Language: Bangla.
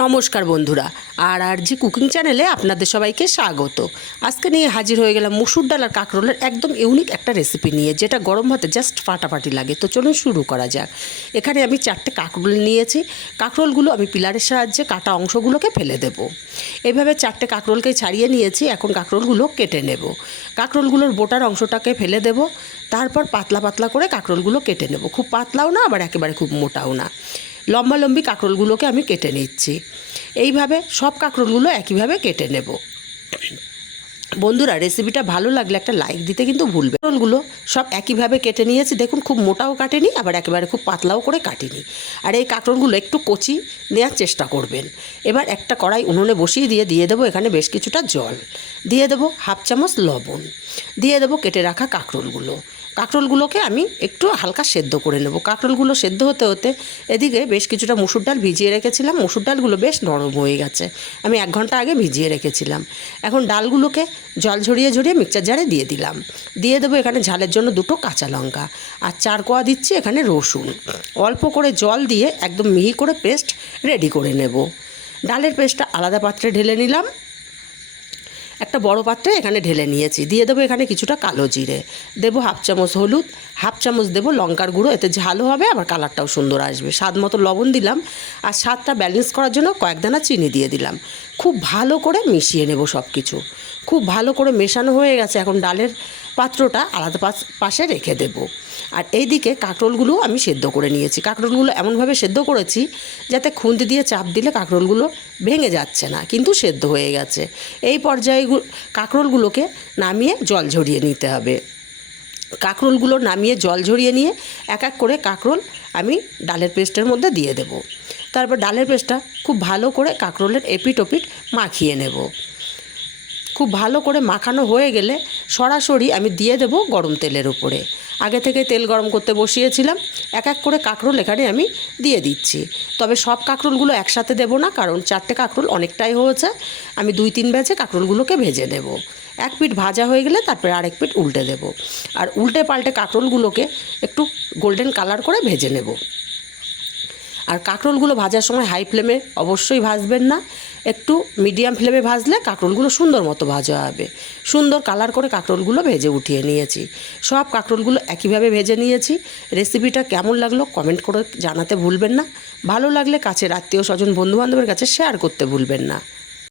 নমস্কার বন্ধুরা, আর জি কুকিং চ্যানেলে আপনাদের সবাইকে স্বাগত। আজকে নিয়ে হাজির হয়ে গেলাম মুসুর ডাল আর কাঁকরোলের একদম ইউনিক একটা রেসিপি নিয়ে, যেটা গরম ভাতে জাস্ট ফাটাফাটি লাগে। তো চলুন শুরু করা যাক। এখানে আমি 4টে কাঁকরোল নিয়েছি। কাঁকরোলগুলো আমি পিলারের সাহায্যে কাটা অংশগুলোকে ফেলে দেব। এইভাবে 4টে কাঁকরোলকে ছাড়িয়ে নিয়েছি। এখন কাঁকরোলগুলো কেটে নেব। কাঁকরোলগুলোর বোটার অংশটাকে ফেলে দেব। তারপর পাতলা পাতলা করে কাঁকরোলগুলো কেটে নেব। খুব পাতলাও না, আবার একেবারে খুব মোটাও না। লম্বালম্বি কাঁকরোলগুলোকে আমি কেটে নিচ্ছি। এইভাবে সব কাঁকরোলগুলো একইভাবে কেটে নেব। বন্ধুরা, রেসিপিটা ভালো লাগলে একটা লাইক দিতে কিন্তু ভুলবে। কাঁকরোলগুলো সব একইভাবে কেটে নিয়েছি। দেখুন, খুব মোটাও কাটেনি, আবার একেবারে খুব পাতলাও করে কাটিনি। আর এই কাঁকরোলগুলো একটু কচি নেওয়ার চেষ্টা করবেন। এবার একটা কড়াই উনুনে বসিয়ে দিয়ে দেবো এখানে বেশ কিছুটা জল, দিয়ে দেবো হাফ চামচ লবণ, দিয়ে দেবো কেটে রাখা কাঁকরোলগুলোকে আমি একটু হালকা সেদ্ধ করে নেব। কাঁকরোলগুলো সেদ্ধ হতে হতে এদিকে বেশ কিছুটা মুসুর ডাল ভিজিয়ে রেখেছিলাম। মুসুর ডালগুলো বেশ নরম হয়ে গেছে, আমি 1 ঘন্টা আগে ভিজিয়ে রেখেছিলাম। এখন ডালগুলোকে জল ঝরিয়ে মিক্সচার জারে দিয়ে দিলাম। দিয়ে দেবো এখানে ঝালের জন্য 2টো কাঁচা লঙ্কা, আর 4 কোয়া দিচ্ছি এখানে রসুন। অল্প করে জল দিয়ে একদম মিহি করে পেস্ট রেডি করে নেব। ডালের পেস্টটা আলাদা পাত্রে ঢেলে নিলাম। একটা বড় পাত্রে এখানে ঢেলে নিয়েছি। দিয়ে দেবো এখানে কিছুটা কালো জিরে, দেবো হাফ চামচ হলুদ, হাফ চামচ দেবো লঙ্কার গুঁড়ো, এতে ঝালও হবে আবার কালারটাও সুন্দর আসবে। স্বাদ মতো লবণ দিলাম, আর স্বাদটা ব্যালেন্স করার জন্য কয়েক দানা চিনি দিয়ে দিলাম। খুব ভালো করে মিশিয়ে নেব সব কিছু। খুব ভালো করে মেশানো হয়ে গেছে। এখন ডালের পাত্রটা আলাদা পাশে রেখে দেব। আর এইদিকে কাঁকরোলগুলো আমি সেদ্ধ করে নিয়েছি। কাঁকরোলগুলো এমনভাবে সেদ্ধ করেছি যাতে খুন্তি দিয়ে চাপ দিলে কাঁকরোলগুলো ভেঙে যাচ্ছে না, কিন্তু সেদ্ধ হয়ে গেছে। এই পর্যায়ে কাঁকরোলগুলোকে নামিয়ে জল ঝরিয়ে নিতে হবে। কাঁকরোলগুলো নামিয়ে জল ঝরিয়ে নিয়ে এক এক করে কাঁকরোল আমি ডালের পেস্টের মধ্যে দিয়ে দেব। তারপর ডালের পেস্টটা খুব ভালো করে কাঁকরোলের এপিট ওপিট মাখিয়ে নেব। খুব ভালো করে মাখানো হয়ে গেলে সরাসরি আমি দিয়ে দেব গরম তেলের উপরে। আগে থেকে তেল গরম করতে বসিয়েছিলাম। এক এক করে কাঁকরোল এখানে আমি দিয়ে দিচ্ছি। তবে সব কাঁকরোলগুলো একসাথে দেব না, কারণ 4টে কাঁকরোল অনেকটাই হয়েছে। আমি 2-3 ব্যাচে কাঁকরোলগুলোকে ভেজে নেব। এক পিঠ ভাজা হয়ে গেলে তারপরে আরেক পিঠ উল্টে দেব। আর উল্টে পাল্টে কাঁকরোলগুলোকে একটু গোল্ডেন কালার করে ভেজে নেব। আর কাঁকরোলগুলো ভাজার সময় হাই ফ্লেমে অবশ্যই ভাজবেন না, একটু মিডিয়াম ফ্লেমে ভাজলে কাঁকরোলগুলো সুন্দর মতো ভাজা হবে। সুন্দর কালার করে কাঁকরোলগুলো ভেজে উঠিয়ে নিয়েছি। সব কাঁকরোলগুলো একইভাবে ভেজে নিয়েছি। রেসিপিটা কেমন লাগলো কমেন্ট করে জানাতে ভুলবেন না। ভালো লাগলে কাছের আত্মীয় স্বজন বন্ধুবান্ধবের কাছে শেয়ার করতে ভুলবেন না।